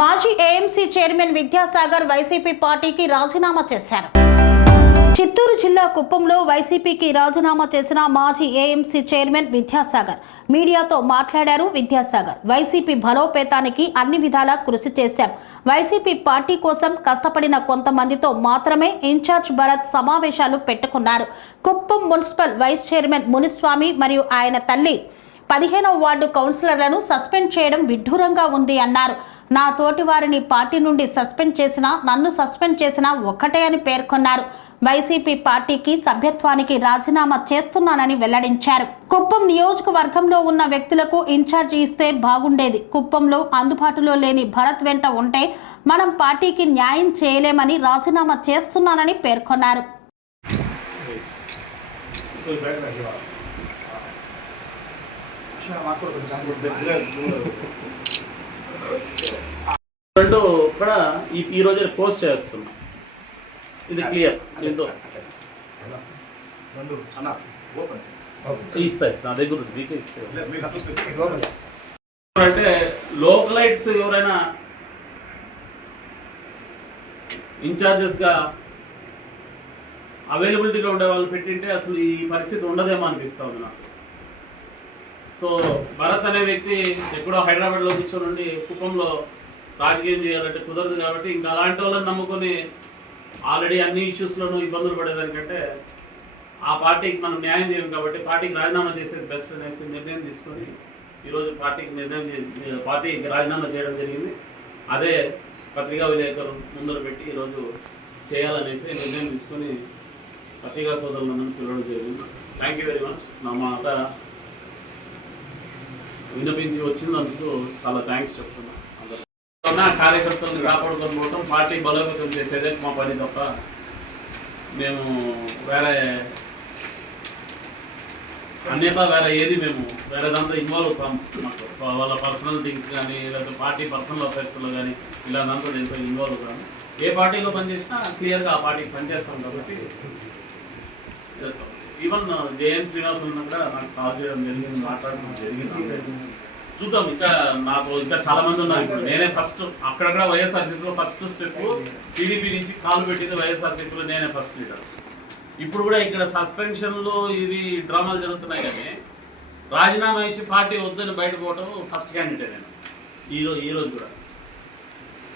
మాజీ AMC chairman Vidyasagar YCP పార్టీకి రాజీనామా చేశారు. చిత్తూరు జిల్లా కుప్పంలో వైసీపీకి రాజీనామా చేసిన మాజీ ఏఎంసీ చైర్మన్ విద్యాసాగర్ మీడియాతో మాట్లాడారు. విద్యాసాగర్ వైసీపీ బలోపేతానికి అన్ని విధాలా కృషి చేశాం. వైసీపీ పార్టీ కోసం కష్టపడిన కొంతమందితో మాత్రమే ఇన్ఛార్జ్ భరత్ సమావేశాలు పెట్టుకున్నారు. Kuppam municipal vice chairman Muniswamy మరియు ఆయన తల్లి 15వ వార్డు కౌన్సిలర్లను సస్పెండ్ చేయడం విడ్డూరంగా ఉంది అన్నారు. నా తోటి వారిని పార్టీ నుండి సస్పెండ్ చేసినా నన్ను సస్పెండ్ చేసినా ఒక్కటే అని పేర్కొన్నారు. వైసీపీ పార్టీకి సభ్యత్వానికి రాజీనామా చేస్తున్నానని వెల్లడించారు. కుప్పం నియోజకవర్గంలో ఉన్న వ్యక్తులకు ఇన్ఛార్జి ఇస్తే బాగుండేది. కుప్పంలో అందుబాటులో లేని భరత్ వెంట ఉంటే మనం పార్టీకి న్యాయం చేయలేమని రాజీనామా చేస్తున్నానని పేర్కొన్నారు. కూడా ఈ రోజు పోస్ట్ చేస్తున్నా. ఇది క్లియర్. దీంతో ఇస్తా నా దగ్గర అంటే లోకలైట్స్ ఎవరైనా ఇన్ఛార్జెస్గా అవైలబిలిటీలో ఉండే వాళ్ళు పెట్టింటే అసలు ఈ పరిస్థితి ఉండదేమో అనిపిస్తా ఉంది నాకు. సో భరత్ అనే వ్యక్తి ఎక్కడో హైదరాబాద్లో కూర్చొని ఉండి కుప్పంలో రాజకీయం చేయాలంటే కుదరదు. కాబట్టి ఇంకా అలాంటి వాళ్ళని నమ్ముకొని ఆల్రెడీ అన్ని ఇష్యూస్లోనూ ఇబ్బందులు పడేదానికంటే ఆ పార్టీకి మనం న్యాయం చేయం. కాబట్టి పార్టీకి రాజీనామా చేసేది బెస్ట్ అనేసి నిర్ణయం తీసుకొని ఈరోజు పార్టీకి రాజీనామా చేయడం జరిగింది. అదే పత్రికా విలేకరు ముందర పెట్టి ఈరోజు చేయాలనేసి నిర్ణయం తీసుకొని పత్రికా సోదరులందరినీ పిలవడం జరిగింది. Thank you very much. నా మాట వినిపించి వచ్చినందుకు చాలా థ్యాంక్స్ చెప్తున్నా. కార్యకర్తలను కాపాడుకొని పోవటం, పార్టీ బలోపేతం చేసేదే మా పని తప్ప మేము వేరే ఏది మేము వేరే దాంట్లో ఇన్వాల్వ్ అవుతాం. మాకు వాళ్ళ పర్సనల్ థింగ్స్ కానీ లేకపోతే పార్టీ పర్సనల్ అఫైర్స్లో కానీ ఇలా దాంట్లో దేంతో ఇన్వాల్వ్ అవుతాము. ఏ పార్టీలో పనిచేసినా క్లియర్గా ఆ పార్టీకి పనిచేస్తాం. కాబట్టి ఈవెన్ జేఎన్ శ్రీనివాస్ ఉన్న కూడా నాకు కాల్ చేయడం జరిగింది, మాట్లాడడం జరిగింది. చూద్దాం. ఇంకా చాలా మంది ఉన్నారు. ఇప్పుడు నేనే ఫస్ట్ అక్కడక్కడ వైఎస్ఆర్సీపీలో ఫస్ట్ స్టెప్ టీడీపీ నుంచి కాలు పెట్టింది వైఎస్ఆర్సీపీలో నేనే ఫస్ట్ లీడర్. ఇప్పుడు కూడా ఇక్కడ సస్పెన్షన్లో ఇవి డ్రామాలు జరుగుతున్నాయి. కానీ రాజీనామా ఇచ్చి పార్టీ వద్దని బయట పోవటం ఫస్ట్ క్యాండిడేట్ నేను ఈరోజు కూడా.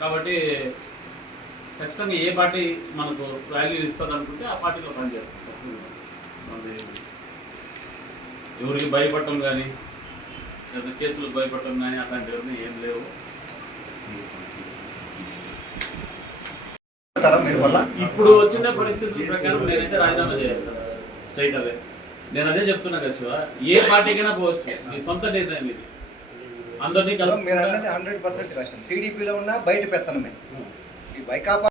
కాబట్టి ఖచ్చితంగా ఏ పార్టీ మనకు వాల్యూ ఇస్తుంది అనుకుంటే ఆ పార్టీలో పనిచేస్తాం. ఎవరికి భయపడటం కానీ లేదా కేసులకు భయపడటం కానీ అట్లాంటివన్నీ ఏం లేవు. ఇప్పుడు వచ్చిన పరిస్థితుల ప్రకారం నేనైతే రాజీనామా చేస్తాను స్ట్రైట్ అవే. నేను అదే చెప్తున్నా కదా శివ, ఏ పార్టీకైనా పోవచ్చు, మీ సొంత నిర్ణయం ఇది. అందరినీ మీరు అన్నది 100% కష్టం. టీడీపీలో ఉన్న బయట పెత్తనమే. ఈ వైకాపా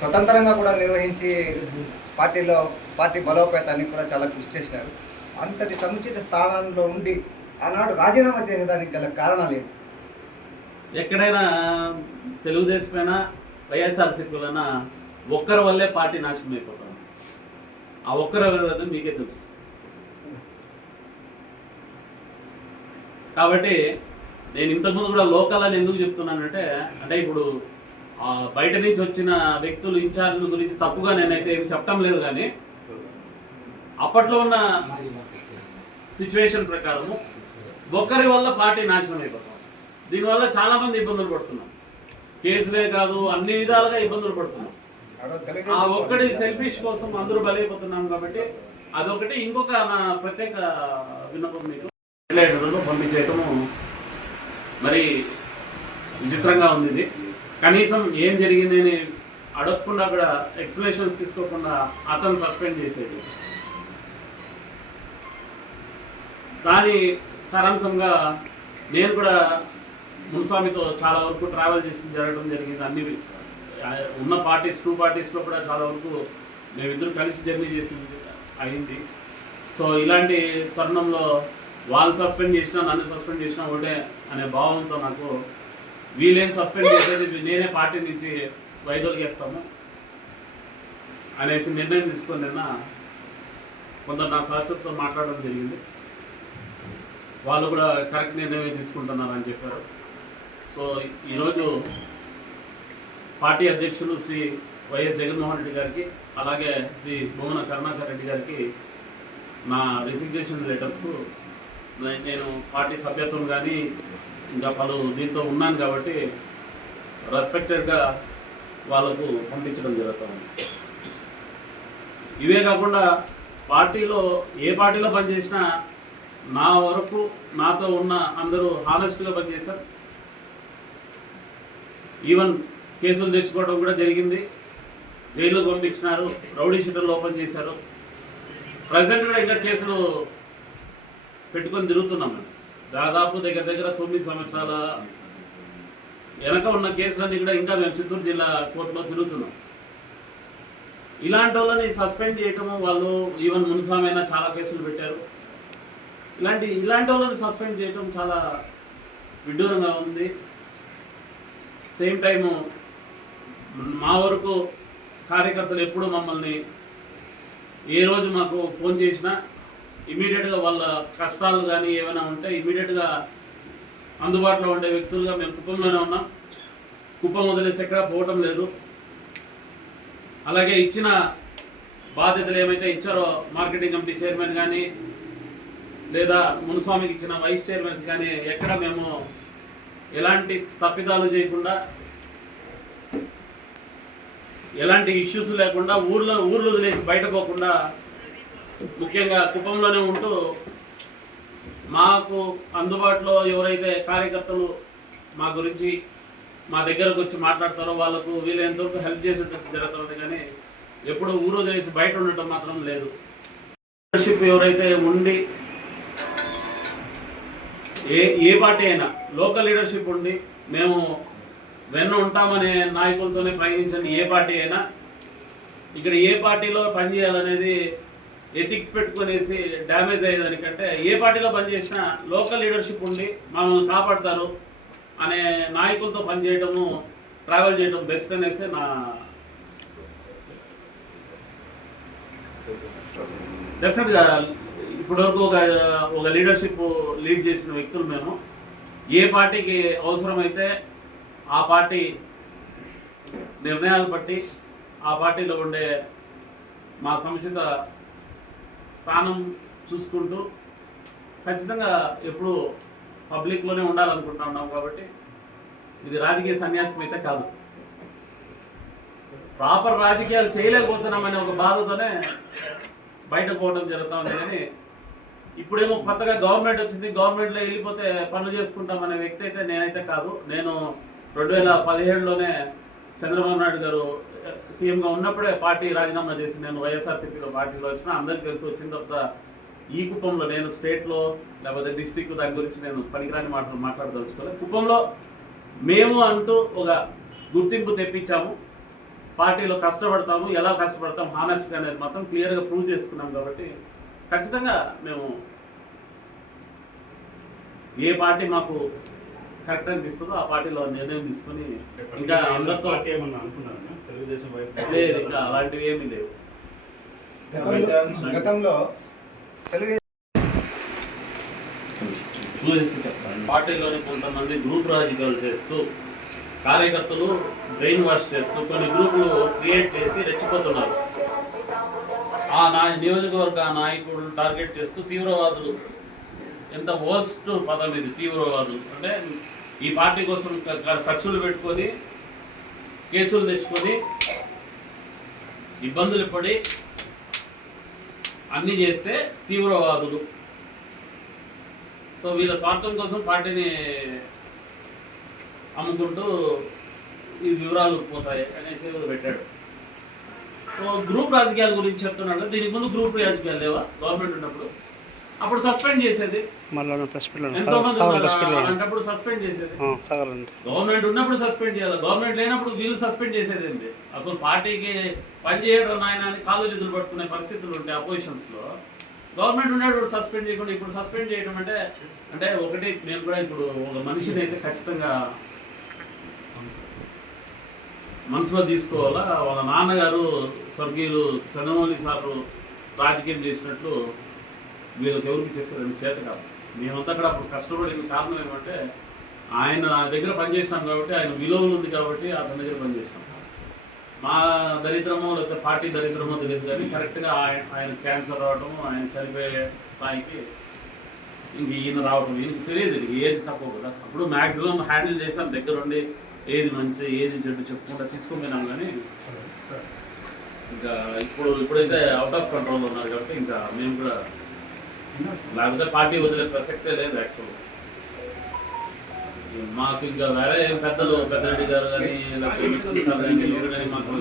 స్వతంత్రంగా కూడా నిర్వహించి పార్టీ బలోపేతానికి కూడా చాలా కృషి చేసినారు. అంతటి సముచిత స్థానంలో ఉండి ఆనాడు రాజీనామా చేసేదానికి గల కారణాలు ఏంటి? ఎక్కడైనా తెలుగుదేశమైనా వైఎస్ఆర్సీపీలైనా ఒక్కరి వల్లే పార్టీ నాశనం అయిపోతాం. ఆ ఒక్కరు ఎవరు మీకే తెలుసు. కాబట్టి నేను ఇంతకుముందు కూడా లోకల్ అని ఎందుకు చెప్తున్నానంటే, అంటే ఇప్పుడు బయట నుంచి వచ్చిన వ్యక్తులు ఇన్ఛార్జ్ల గురించి తప్పుగా నేనైతే ఏమి చెప్పడం లేదు. కానీ అప్పట్లో ఉన్న సిచ్యువేషన్ ప్రకారము ఒక్కరి వల్ల పార్టీ నాశనం అయిపోతాం. దీనివల్ల చాలామంది ఇబ్బందులు పడుతున్నాం. కేసులే కాదు, అన్ని విధాలుగా ఇబ్బందులు పడుతున్నాం. ఆ ఒక్కటి సెల్ఫిష్ కోసం అందరూ బలైపోతున్నాం. కాబట్టి అదొకటి. ఇంకొక నా ప్రత్యేక విన్నపం, మీకు లెటర్లో పంపించేయటము మరి విచిత్రంగా ఉంది. ఇది కనీసం ఏం జరిగిందని అడగకుండా కూడా ఎక్స్ప్లెనేషన్స్ తీసుకోకుండా అతను సస్పెండ్ చేసేది. దాని సారాంశంగా నేను కూడా మున్స్వామితో చాలా వరకు ట్రావెల్ చేసి జరగడం జరిగింది. అన్ని ఉన్న టూ పార్టీస్లో కూడా చాలా వరకు మేమిద్దరు కలిసి జర్నీ చేసింది అయింది. సో ఇలాంటి తరుణంలో వాళ్ళు సస్పెండ్ చేసినా నన్ను సస్పెండ్ చేసినా ఒకటే అనే భావంతో నాకు వీళ్ళేం సస్పెండ్ చేసేది నేనే పార్టీ నుంచి వైదొలిగేస్తాము అనేసి నిర్ణయం తీసుకొని నిన్న కొందరు నా సహచరులతో మాట్లాడడం జరిగింది. వాళ్ళు కూడా కరెక్ట్ నిర్ణయం తీసుకుంటున్నారని చెప్పారు. సో ఈరోజు పార్టీ అధ్యక్షులు శ్రీ వైఎస్ జగన్మోహన్ రెడ్డి గారికి అలాగే శ్రీ భువన కరుణాకర్ రెడ్డి గారికి నా రిసిగ్నేషన్ లెటర్స్ నేను పార్టీ సభ్యత్వం కానీ ఇంకా పలు దీంతో ఉన్నాను కాబట్టి రెస్పెక్టెడ్గా వాళ్ళకు పంపించడం జరుగుతుంది. ఇవే కాకుండా పార్టీలో ఏ పార్టీలో పనిచేసినా నా వరకు నాతో ఉన్న అందరూ హానెస్ట్గా పనిచేశారు. ఈవెన్ కేసులు తెచ్చుకోవడం కూడా జరిగింది, జైలు పంపించినారు, రౌడీ షీటర్లు ఓపెన్ చేశారు. ప్రజెంట్ కూడా ఇంకా కేసులు పెట్టుకొని తిరుగుతున్నాం. దాదాపు దగ్గర 9 సంవత్సరాల వెనక ఉన్న కేసులన్నీ కూడా ఇంకా మేము చిత్తూరు జిల్లా కోర్టులో తిరుగుతున్నాం. ఇలాంటి వాళ్ళని సస్పెండ్ చేయటము, వాళ్ళు ఈవెన్ మున్స్వామైనా చాలా కేసులు పెట్టారు. ఇలాంటి వాళ్ళని సస్పెండ్ చేయటం చాలా విడ్డూరంగా ఉంది. సేమ్ టైము మా వరకు కార్యకర్తలు ఎప్పుడు మమ్మల్ని ఏ రోజు మాకు ఫోన్ చేసినా ఇమీడియట్గా వాళ్ళ కష్టాలు కానీ ఏమైనా ఉంటే ఇమీడియట్గా అందుబాటులో ఉండే వ్యక్తులుగా మేము కుప్పంలోనే ఉన్నాం. కుప్పం వదిలేసి ఎక్కడా పోవటం లేదు. అలాగే ఇచ్చిన బాధ్యతలు ఏమైతే ఇచ్చారో మార్కెటింగ్ కమిటీ చైర్మన్ కానీ లేదా మునుస్వామికి ఇచ్చిన వైస్ చైర్మన్స్ కానీ ఎక్కడ మేము ఎలాంటి తప్పిదాలు చేయకుండా ఎలాంటి ఇష్యూస్ లేకుండా ఊర్లు వదిలేసి బయట పోకుండా ముఖ్యంగా కుప్పంలోనే ఉంటూ మాకు అందుబాటులో ఎవరైతే కార్యకర్తలు మా గురించి మా దగ్గరకు వచ్చి మాట్లాడతారో వాళ్ళకు వీలైనంతవరకు హెల్ప్ చేసేటట్టు జరుగుతుంది. కానీ ఎప్పుడు ఊరు వదిలేసి బయట ఉండటం మాత్రం లేదు. లీడర్షిప్ ఎవరైతే ఉండి ఏ పార్టీ అయినా లోకల్ లీడర్షిప్ ఉండి మేము వెన్న ఉంటామనే నాయకులతోనే ప్రయాణించండి. ఏ పార్టీ అయినా ఇక్కడ ఏ పార్టీలో పనిచేయాలనేది ఎథిక్స్ పెట్టుకునేసి డ్యామేజ్ అయ్యేదానికంటే ఏ పార్టీలో పనిచేసినా లోకల్ లీడర్షిప్ ఉండి మమ్మల్ని కాపాడతారు అనే నాయకులతో పనిచేయటము, ట్రావెల్ చేయడం బెస్ట్ అనేసి నా డెఫినెట్గా ఇప్పటివరకు ఒక లీడర్షిప్ లీడ్ చేసిన వ్యక్తులు మేము. ఏ పార్టీకి అవసరమైతే ఆ పార్టీ నిర్ణయాలు బట్టి ఆ పార్టీలో ఉండే మా సముచిత స్థానం చూసుకుంటూ ఖచ్చితంగా ఎప్పుడు పబ్లిక్లోనే ఉండాలనుకుంటా ఉన్నాం. కాబట్టి ఇది రాజకీయ సన్యాసం అయితే కాదు. ప్రాపర్ రాజకీయాలు చేయలేకపోతున్నామనే ఒక బాధతోనే బయట పోవడం జరుగుతూ ఉంది. కానీ ఇప్పుడేమో కొత్తగా గవర్నమెంట్ వచ్చింది, గవర్నమెంట్లో వెళ్ళిపోతే పనులు చేసుకుంటామనే వ్యక్తి అయితే నేనైతే కాదు. నేను 2017లోనే చంద్రబాబు నాయుడు గారు సీఎంగా ఉన్నప్పుడే పార్టీ రాజీనామా చేసి నేను వైఎస్ఆర్సీపీలో పార్టీలో వచ్చిన అందరికీ తెలిసి వచ్చిన తర్వాత ఈ కుప్పంలో నేను స్టేట్లో లేకపోతే డిస్ట్రిక్ట్ దాని గురించి నేను పనికిరాని మాటలు మాట్లాడదలుచుకోలేదు. కుప్పంలో మేము అంటూ ఒక గుర్తింపు తెప్పించాము. పార్టీలో కష్టపడతాము, ఎలా కష్టపడతాం హానెస్ట్గా అనేది మాత్రం క్లియర్గా ప్రూవ్ చేసుకున్నాం. కాబట్టి ఖచ్చితంగా మేము ఏ పార్టీ మాకు కరెక్ట్ అనిపిస్తుందో ఆ పార్టీలో నిర్ణయం తీసుకుని ఇంకా అందరితో లేదు, ఇంకా అలాంటివి ఏమీ లేవు. గతంలో చెప్తాను, పార్టీలోని కొంతమంది గ్రూప్ రాజకీయాలు చేస్తూ కార్యకర్తలు బ్రెయిన్ వాష్ చేస్తూ కొన్ని గ్రూపులు క్రియేట్ చేసి రెచ్చిపోతున్నారు. ఆ నియోజకవర్గ నాయకులు టార్గెట్ చేస్తూ తీవ్రవాదులు, ఎంత వర్స్ట్ పదం ఇది తీవ్రవాదులు అంటే ఈ పార్టీ కోసం ఖర్చులు పెట్టుకొని కేసులు తెచ్చుకొని ఇబ్బందులు పడి అన్నీ చేస్తే తీవ్రవాదులు. సో వీళ్ళ స్వార్థం కోసం పార్టీని అమ్ముకుంటూ ఈ వివరాలు పోతాయి అనేసి పెట్టాడు. సో గ్రూప్ రాజకీయాల గురించి చెప్తున్నాడు. దీనికి ముందు గ్రూప్ రాజకీయాలు లేవా గవర్నమెంట్ ఉన్నప్పుడు? అప్పుడు సస్పెండ్ చేసేది, ఎంతోమంది అలాంటప్పుడు సస్పెండ్ చేసేది. గవర్నమెంట్ ఉన్నప్పుడు సస్పెండ్ చేయాలి, గవర్నమెంట్ లేనప్పుడు వీళ్ళు సస్పెండ్ చేసేది ఏంటి? అసలు పార్టీకి పనిచేయడం నాయన అని కాళ్ళు చేతులు పట్టుకునే పరిస్థితులు ఉంటాయి అపోజిషన్స్లో. గవర్నమెంట్ ఉన్నప్పుడు సస్పెండ్ చేయకుండా ఇప్పుడు సస్పెండ్ చేయడం అంటే ఒకటి నేను కూడా ఇప్పుడు ఒక మనిషిని అయితే ఖచ్చితంగా మనసులో తీసుకోవాలా. వాళ్ళ నాన్నగారు స్వర్గీయులు చంద్రమౌళి సారు రాజకీయం చేసినట్లు వీళ్ళకి ఎవరికి చేస్తారని చేత కాదు. మేమంతా కూడా అప్పుడు కష్టపడిన కారణం ఏమంటే ఆయన దగ్గర పనిచేసినాం కాబట్టి ఆయన విలువలు ఉంది కాబట్టి అతని దగ్గర పనిచేసినాం. మా దరిద్రమో లేకపోతే పార్టీ దరిద్రమో తెలియదు కానీ కరెక్ట్గా ఆయన క్యాన్సర్ రావడం, ఆయన చనిపోయే స్థాయికి ఇంక ఈయన రావడం ఈయనకి తెలియదు, ఏజ్ తక్కువ కదా. అప్పుడు మ్యాక్సిమం హ్యాండిల్ చేసాం, దగ్గర ఉండి ఏది మంచి ఏది చెడ్డు చెప్పుకుంటా తీసుకుపోయినాం. కానీ ఇంకా ఇప్పుడైతే అవుట్ ఆఫ్ కంట్రోల్ ఉన్నారు కాబట్టి ఇంకా మేము కూడా లేకపోతే పార్టీ వదిలే ప్రసక్తే లేదు. యాక్చువల్ మాకు ఇంకా వేరే పెద్దరెడ్డి గారు కానీ కానీ మాకు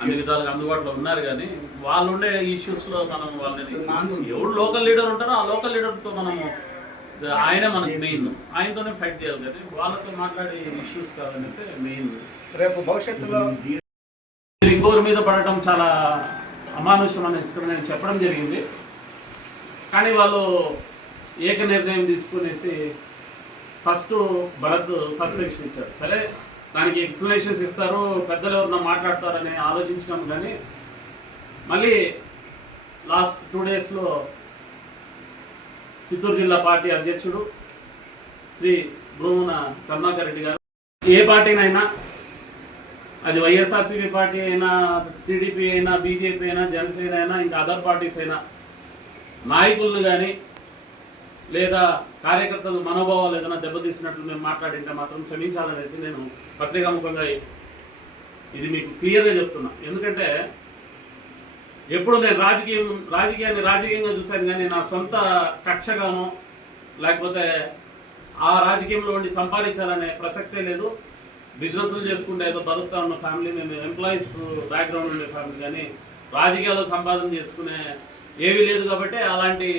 అన్ని విధాలుగా అందుబాటులో ఉన్నారు. కానీ వాళ్ళు ఉండే ఇష్యూస్లో మనం వాళ్ళని ఎవరు లోకల్ లీడర్ ఉంటారో ఆ లోకల్ లీడర్తో మనము ఆయనే మనకి మెయిన్, ఆయనతోనే ఫైట్ చేయాలి. కానీ వాళ్ళతో మాట్లాడే ఇష్యూస్ కాదనేసి మెయిన్. రేపు భవిష్యత్తులో ఇంకొకరి మీద పడటం చాలా అమానుషం అనేసి కూడా నేను చెప్పడం జరిగింది. కానీ వాళ్ళు ఏక నిర్ణయం తీసుకునేసి ఫస్ట్ భరత్ సస్పెన్షన్ ఇచ్చారు. సరే దానికి ఎక్స్ప్లెనేషన్స్ ఇస్తారు, పెద్దలు ఎవరన్నా మాట్లాడతారని ఆలోచించినాం. కానీ మళ్ళీ లాస్ట్ 2 డేస్లో చిత్తూరు జిల్లా పార్టీ అధ్యక్షుడు శ్రీ భూమున కరుణాకర్ రెడ్డి గారు ఏ పార్టీనైనా, అది వైఎస్ఆర్సీపీ పార్టీ అయినా, టీడీపీ అయినా, బీజేపీ అయినా, జనసేన అయినా, ఇంకా అదర్ పార్టీస్ అయినా, నాయకులను కానీ లేదా కార్యకర్తలు మనోభావాలు ఏదైనా దెబ్బతీసినట్లు మేము మాట్లాడింటే మాత్రం క్షమించాలనేసి నేను పత్రికాముఖంగా ఇది మీకు క్లియర్గా చెప్తున్నా. ఎందుకంటే ఎప్పుడు నేను రాజకీయాన్ని రాజకీయంగా చూశాను, కానీ నా సొంత కక్షగాను లేకపోతే ఆ రాజకీయంలో ఉండి సంపాదించాలనే ప్రసక్తే లేదు. బిజినెస్లు చేసుకుంటే ఏదో బతుకుతా ఉన్న ఫ్యామిలీ, మేము ఎంప్లాయీస్ బ్యాక్గ్రౌండ్ ఉండే ఫ్యామిలీ, కానీ రాజకీయాల్లో సంపాదన చేసుకునే ఏమీ లేదు. కాబట్టి అలాంటి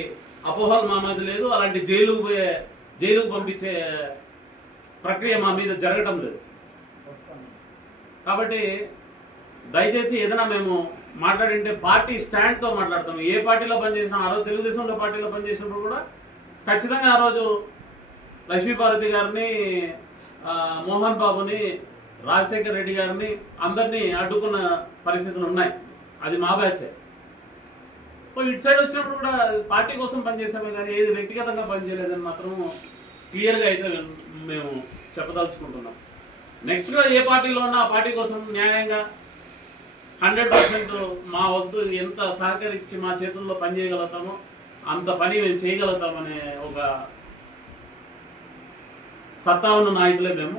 అపోహలు మా మీద లేదు, అలాంటి జైలుకు పంపించే ప్రక్రియ మా మీద జరగటం లేదు. కాబట్టి దయచేసి ఏదైనా మేము మాట్లాడింటే పార్టీ స్టాండ్తో మాట్లాడతాము. ఏ పార్టీలో పనిచేసినా, ఆ రోజు తెలుగుదేశంలో పార్టీలో పనిచేసినప్పుడు కూడా ఖచ్చితంగా ఆ రోజు లక్ష్మీపార్వతి గారిని, మోహన్ బాబుని, రాజశేఖర్ రెడ్డి గారిని అందరినీ అడ్డుకున్న పరిస్థితులు ఉన్నాయి. అది మా బ్యాచే. సో ఇటు సైడ్ వచ్చినప్పుడు కూడా పార్టీ కోసం పనిచేసామే కానీ ఏది వ్యక్తిగతంగా పనిచేయలేదని మాత్రం క్లియర్గా అయితే మేము చెప్పదలుచుకుంటున్నాం. నెక్స్ట్గా ఏ పార్టీలో ఉన్నా ఆ పార్టీ కోసం న్యాయంగా 100% మా వద్దు ఎంత సహకరించి మా చేతుల్లో పని చేయగలుగుతామో అంత పని మేము చేయగలుగుతామనే ఒక సత్తా ఉన్న నాయకులే మేము.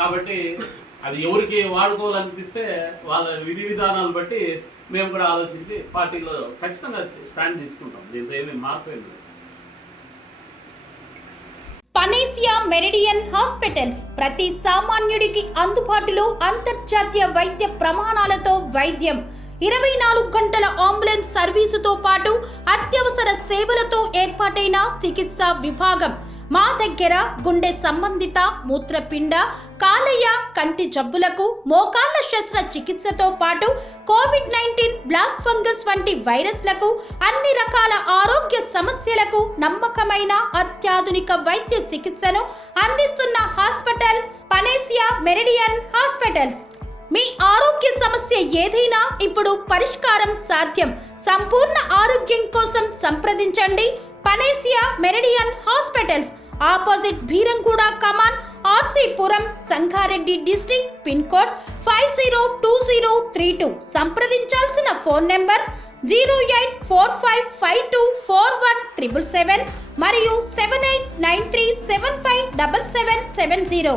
కాబట్టి అది ఎవరికి వాడుకోవాలనిపిస్తే వాళ్ళ విధి విధానాలు బట్టి మేము కూడా ఆలోచించి పార్టీలో ఖచ్చితంగా స్టాండ్ తీసుకుంటాం. దీంతో ఏమీ మార్పు. పనేసియా మెరిడియన్ హాస్పిటల్స్ ప్రతి సామాన్యుడికి అందుబాటులో అంతర్జాతీయ వైద్య ప్రమాణాలతో వైద్యం, 24 గంటల అంబులెన్స్ సర్వీసుతో పాటు అత్యవసర సేవలతో ఏర్పాటైన చికిత్సా విభాగం. మా దగ్గర గుండె సంబంధిత, మూత్రపిండ, కాలేయ, కంటి జబ్బులకు, మోకాళ్ల శస్త్రచికిత్సతో పాటు కోవిడ్-19, బ్లాక్ ఫంగస్ వంటి వైరస్లకు, అన్ని రకాల ఆరోగ్య సమస్యలకు నమ్మకమైన అత్యాధునిక వైద్య చికిత్సను అందిస్తున్న హాస్పిటల్ పనేసియా మెరిడియన్ హాస్పిటల్స్. మీ ఆరోగ్య సమస్య ఏదైనా ఇప్పుడు పరిష్కారం సాధ్యం. సంపూర్ణ ఆరోగ్యం కోసం సంప్రదించండి Panacea Meridian hospitals. Opposite Bheeramguda కమాన్, RC Puram, Sangareddy district. Pin code 502032. సంప్రదించాల్సిన ఫోన్ నెంబర్ 0845524177 మరియు 7893757770.